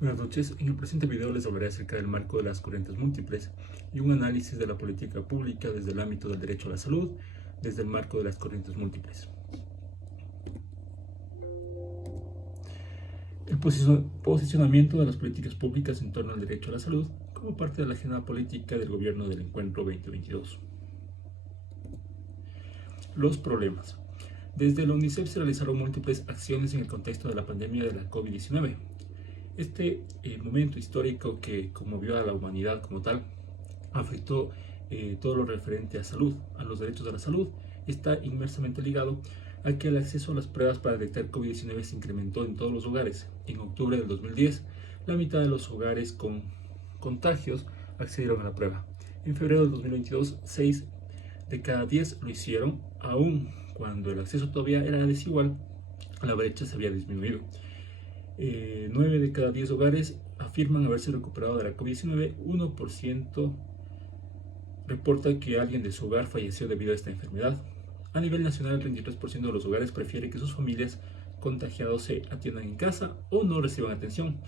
Buenas noches, en el presente video les hablaré acerca del marco de las corrientes múltiples y un análisis de la política pública desde el ámbito del derecho a la salud, desde el marco de las corrientes múltiples. El posicionamiento de las políticas públicas en torno al derecho a la salud como parte de la agenda política del gobierno del Encuentro 2022. Los problemas. Desde la UNICEF se realizaron múltiples acciones en el contexto de la pandemia de la COVID-19. Este momento histórico que conmovió a la humanidad como tal afectó todo lo referente a salud, a los derechos de la salud, está inmersamente ligado a que el acceso a las pruebas para detectar COVID-19 se incrementó en todos los hogares. En octubre del 2010, la mitad de los hogares con contagios accedieron a la prueba. En febrero del 2022, 6 de cada 10 lo hicieron, aun cuando el acceso todavía era desigual, la brecha se había disminuido. 9 de cada 10 hogares afirman haberse recuperado de la COVID-19, 1% reporta que alguien de su hogar falleció debido a esta enfermedad. A nivel nacional, el 33% de los hogares prefiere que sus familias contagiados se atiendan en casa o no reciban atención.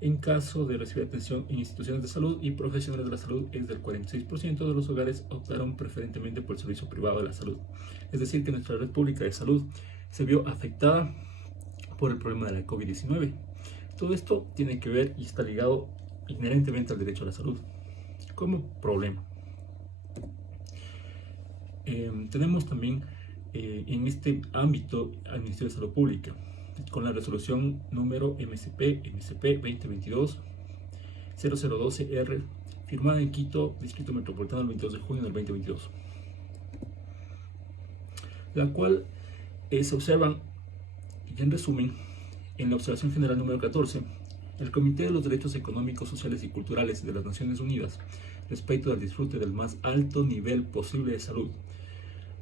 En caso de recibir atención en instituciones de salud y profesionales de la salud, es del 46% de los hogares optaron preferentemente por el servicio privado de la salud. Es decir, que nuestra red pública de salud se vio afectada por el problema de la COVID-19. Todo esto tiene que ver y está ligado inherentemente al derecho a la salud como problema. Tenemos también en este ámbito al Ministerio de Salud Pública con la resolución número MSP 2022-0012R firmada en Quito, Distrito Metropolitano, el 22 de junio del 2022, la cual se observan, y en resumen, en la observación general número 14, el Comité de los Derechos Económicos, Sociales y Culturales de las Naciones Unidas respecto al disfrute del más alto nivel posible de salud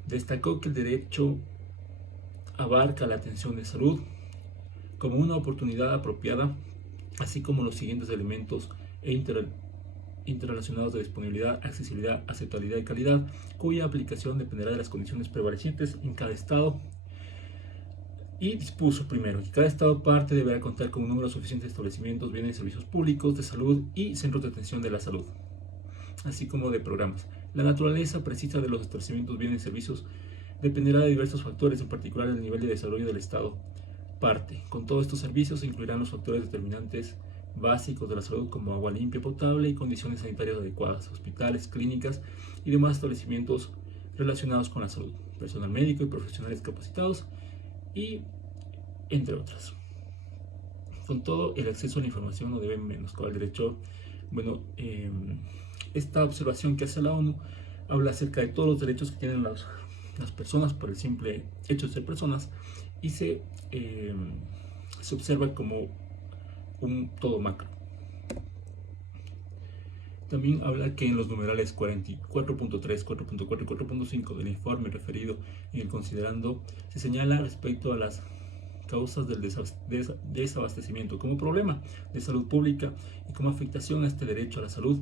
destacó que el derecho abarca la atención de salud como una oportunidad apropiada, así como los siguientes elementos interrelacionados de disponibilidad, accesibilidad, aceptabilidad y calidad, cuya aplicación dependerá de las condiciones prevalecientes en cada estado. Y dispuso primero que cada estado parte deberá contar con un número suficiente de establecimientos, bienes y servicios públicos de salud y centros de atención de la salud, así como de programas. La naturaleza precisa de los establecimientos, bienes y servicios dependerá de diversos factores, en particular el nivel de desarrollo del Estado parte. Con todos estos servicios se incluirán los factores determinantes básicos de la salud como agua limpia, potable y condiciones sanitarias adecuadas, hospitales, clínicas y demás establecimientos relacionados con la salud, personal médico y profesionales capacitados y entre otras. Con todo, el acceso a la información no debe menoscabar el derecho. Esta observación que hace la ONU habla acerca de todos los derechos que tienen las personas por el simple hecho de ser personas y se observa como un todo macro. También habla que en los numerales 4.3, 4.4 y 4.5 del informe referido en el considerando se señala respecto a las causas del desabastecimiento como problema de salud pública y como afectación a este derecho a la salud,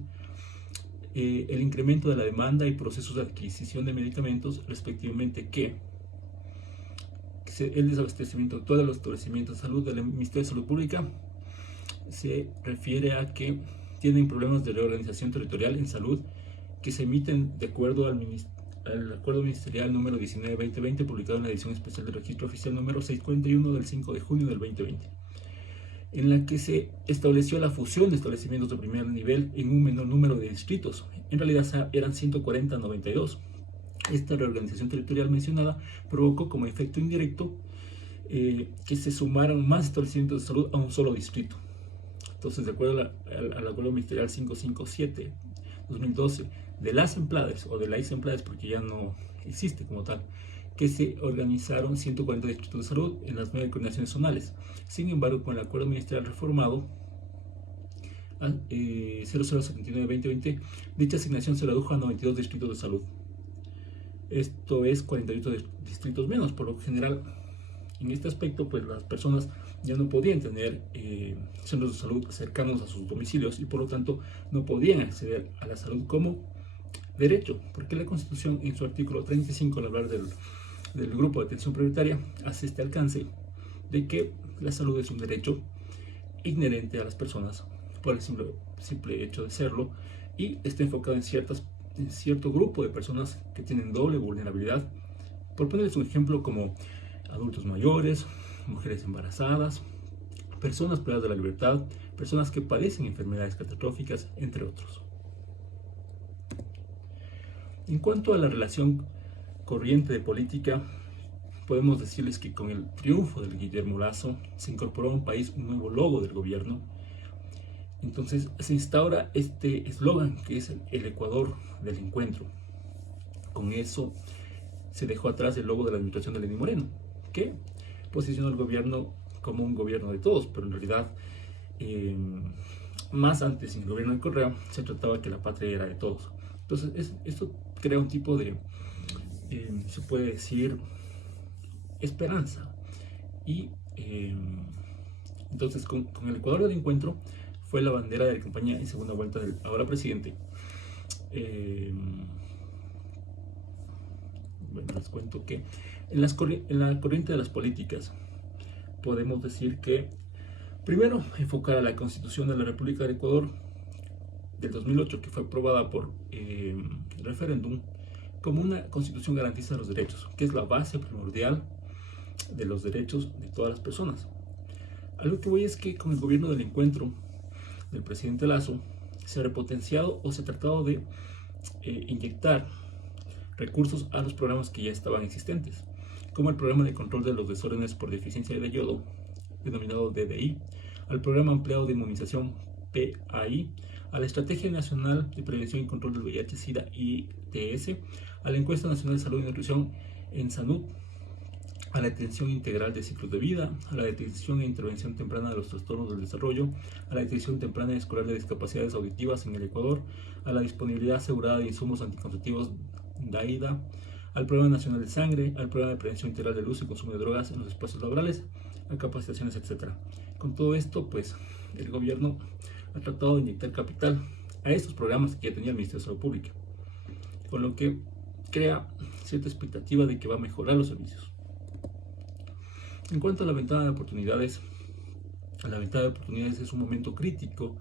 el incremento de la demanda y procesos de adquisición de medicamentos, respectivamente, que el desabastecimiento de todos los establecimientos de salud del Ministerio de Salud Pública se refiere a que tienen problemas de reorganización territorial en salud que se emiten de acuerdo al Acuerdo Ministerial número 19-2020, publicado en la edición especial del Registro Oficial número 641 del 5 de junio del 2020, en la que se estableció la fusión de establecimientos de primer nivel en un menor número de distritos. En realidad eran 140 a 92. Esta reorganización territorial mencionada provocó como efecto indirecto que se sumaran más establecimientos de salud a un solo distrito. Entonces, de acuerdo al Acuerdo Ministerial 557-2012 de las Emplades, o de la Emplades porque ya no existe como tal, que se organizaron 140 distritos de salud en las 9 coordinaciones zonales. Sin embargo, con el Acuerdo Ministerial reformado 0079-2020, dicha asignación se redujo a 92 distritos de salud. Esto es 48 distritos menos. Por lo general, en este aspecto, pues las personas ya no podían tener centros de salud cercanos a sus domicilios y por lo tanto no podían acceder a la salud como derecho, porque la Constitución en su artículo 35, al hablar del grupo de atención prioritaria, hace este alcance de que la salud es un derecho inherente a las personas por el simple hecho de serlo, y está enfocado en cierto grupo de personas que tienen doble vulnerabilidad. Por ponerles un ejemplo, como adultos mayores, mujeres embarazadas, personas privadas de la libertad, personas que padecen enfermedades catastróficas, entre otros. En cuanto a la relación corriente de política, podemos decirles que con el triunfo de Guillermo Lasso se incorporó a un país un nuevo logo del gobierno. Entonces se instaura este eslogan que es el Ecuador del encuentro. Con eso se dejó atrás el logo de la administración de Lenín Moreno, que posicionó al gobierno como un gobierno de todos, pero en realidad más antes, en el gobierno de Correa, se trataba que la patria era de todos. Entonces esto crea un tipo de, se puede decir, esperanza. Y entonces con el Ecuador del encuentro fue la bandera de la campaña en segunda vuelta del ahora presidente. Bueno, les cuento que en la corriente de las políticas podemos decir que primero enfocar a la Constitución de la República del Ecuador del 2008, que fue aprobada por referéndum, como una constitución garantiza los derechos, que es la base primordial de los derechos de todas las personas. A lo que voy es que con el gobierno del encuentro del presidente Lasso se ha repotenciado o se ha tratado de inyectar recursos a los programas que ya estaban existentes, como el programa de control de los desórdenes por deficiencia de yodo, denominado DDI, al programa ampliado de inmunización PAI, a la Estrategia Nacional de Prevención y Control del VIH, SIDA y ITS, a la Encuesta Nacional de Salud y Nutrición en Salud, a la atención integral de ciclos de vida, a la detección e intervención temprana de los trastornos del desarrollo, a la detección temprana y escolar de discapacidades auditivas en el Ecuador, a la disponibilidad asegurada de insumos anticonceptivos DAIDA, al Programa Nacional de Sangre, al Programa de Prevención Integral del Uso y Consumo de Drogas en los espacios laborales, a capacitaciones, etc. Con todo esto, pues, el gobierno ha tratado de inyectar capital a estos programas que ya tenía el Ministerio de Salud Pública, con lo que crea cierta expectativa de que va a mejorar los servicios. En cuanto a la ventana de oportunidades, es un momento crítico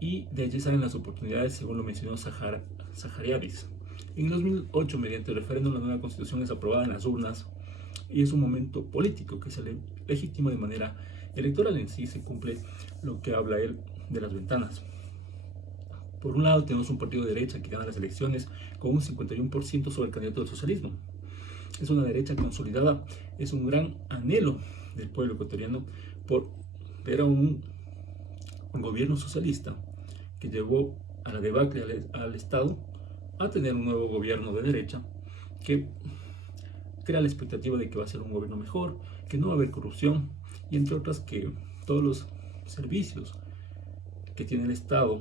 y de allí salen las oportunidades, según lo mencionó Zahariadis. En 2008, mediante el referéndum, la nueva constitución es aprobada en las urnas y es un momento político que se legitima de manera electoral. En sí se cumple lo que habla él de las ventanas. Por un lado tenemos un partido de derecha que gana las elecciones con un 51% sobre el candidato del socialismo. Es una derecha consolidada, es un gran anhelo del pueblo ecuatoriano por ver a un gobierno socialista que llevó a la debacle al Estado a tener un nuevo gobierno de derecha que crea la expectativa de que va a ser un gobierno mejor, que no va a haber corrupción y entre otras que todos los servicios que tiene el Estado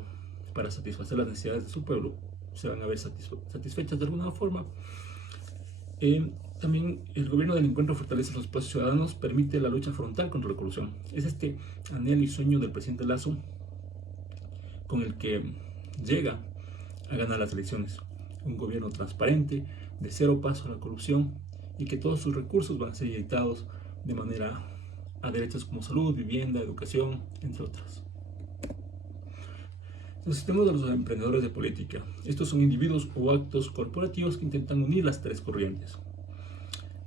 para satisfacer las necesidades de su pueblo se van a ver satisfechas de alguna forma. También el gobierno del encuentro fortalece los espacios ciudadanos, permite la lucha frontal contra la corrupción. Es este anhelo y sueño del presidente Lasso con el que llega a ganar las elecciones. Un gobierno transparente, de cero paso a la corrupción y que todos sus recursos van a ser inyectados de manera a derechos como salud, vivienda, educación, entre otras. Los sistemas de los emprendedores de política. Estos son individuos o actos corporativos que intentan unir las tres corrientes.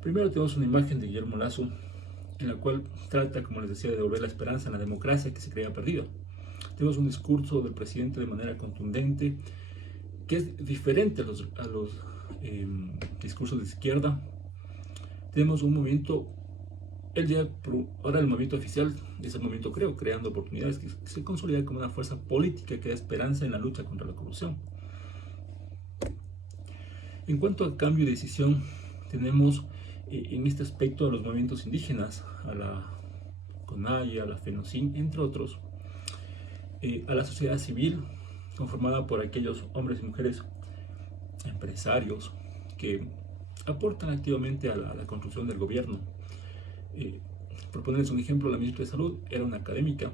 Primero tenemos una imagen de Guillermo Lasso, en la cual trata, como les decía, de devolver la esperanza en la democracia que se creía perdida. Tenemos un discurso del presidente de manera contundente, que es diferente a los discursos de izquierda. Tenemos un movimiento, ahora el movimiento oficial es el movimiento Creo, creando oportunidades, que se consolida como una fuerza política que da esperanza en la lucha contra la corrupción. En cuanto al cambio de decisión, tenemos en este aspecto a los movimientos indígenas, a la CONAIE, a la FENOCIN, entre otros, a la sociedad civil, conformada por aquellos hombres y mujeres empresarios que aportan activamente a la construcción del gobierno. Por ponerles un ejemplo, la ministra de Salud era una académica,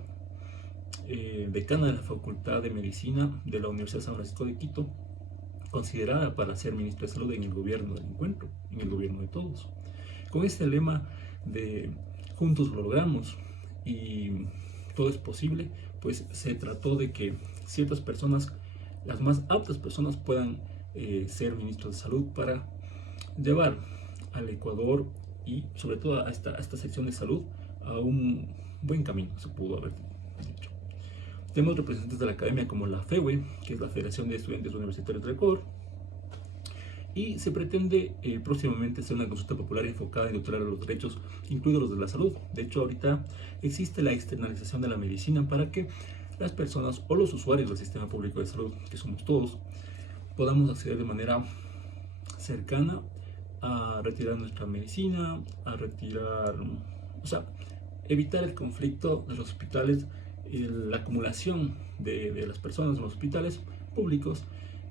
decana de la Facultad de Medicina de la Universidad San Francisco de Quito, considerada para ser ministra de Salud en el gobierno del encuentro, en el gobierno de todos. Con este lema de juntos lo logramos y todo es posible, pues se trató de que ciertas personas, las más aptas personas, puedan ser ministros de salud para llevar al Ecuador y sobre todo a esta sección de salud a un buen camino, se pudo haber dicho. Tenemos representantes de la academia como la FEWE, que es la Federación de Estudiantes Universitarios del Ecuador, y se pretende próximamente hacer una consulta popular enfocada en tutelar los derechos, incluidos los de la salud. De hecho, ahorita existe la externalización de la medicina para que las personas o los usuarios del sistema público de salud, que somos todos, podamos acceder de manera cercana a retirar nuestra medicina, a retirar, o sea, evitar el conflicto de los hospitales, la acumulación de las personas en los hospitales públicos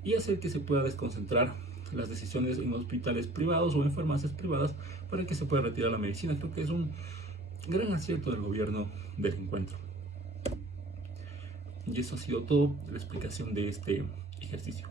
y hacer que se pueda desconcentrar las decisiones en hospitales privados o en farmacias privadas para que se pueda retirar la medicina. Creo que es un gran acierto del gobierno del encuentro. Y eso ha sido todo la explicación de este ejercicio.